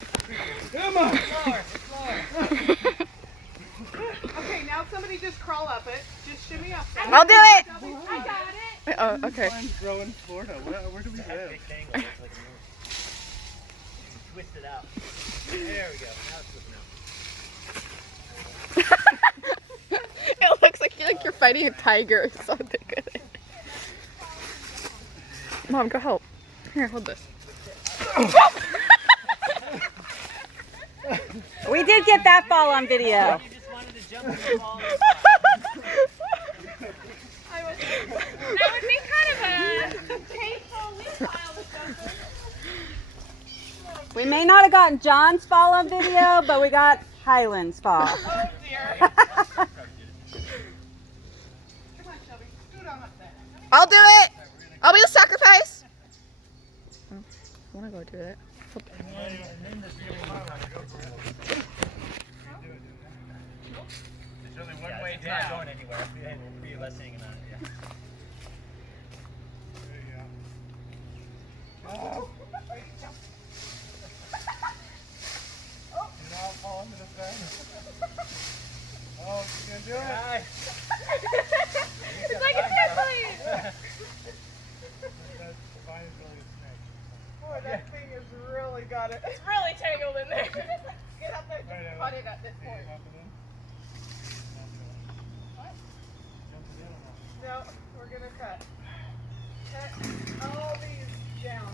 Come on. Okay, now somebody just crawl up it. Just shimmy up there. I'll do it. I got it. Oh, okay. Grow in Florida. Where do we live? Twist it out. There we go. Now it's slipping out. It looks like you're fighting a tiger or something. Mom, go help. Here, hold this. We did get that fall on video. You just wanted to jump in the ball. That would be kind of a painful pile of something. We may not have gotten John's fall on video, but we got Highland's fall. Oh dear. Come on, Shelby. Scoot on up there. I'll do it. I'll be the sacrifice. Oh, I want to go do it. There's only one way It's not down. going anywhere. Three of us hanging on it. Yeah. There you go. Oh. You're not falling to the side. Oh, you gonna do it? Hi. It's like a trampoline. That's fine as really a snake. Boy, that thing has really got it. It's really tangled in there. Get up there Right, and cut it at this Can you point. bump it in? What? Jump it in or not? No, we're gonna cut. Cut all these down.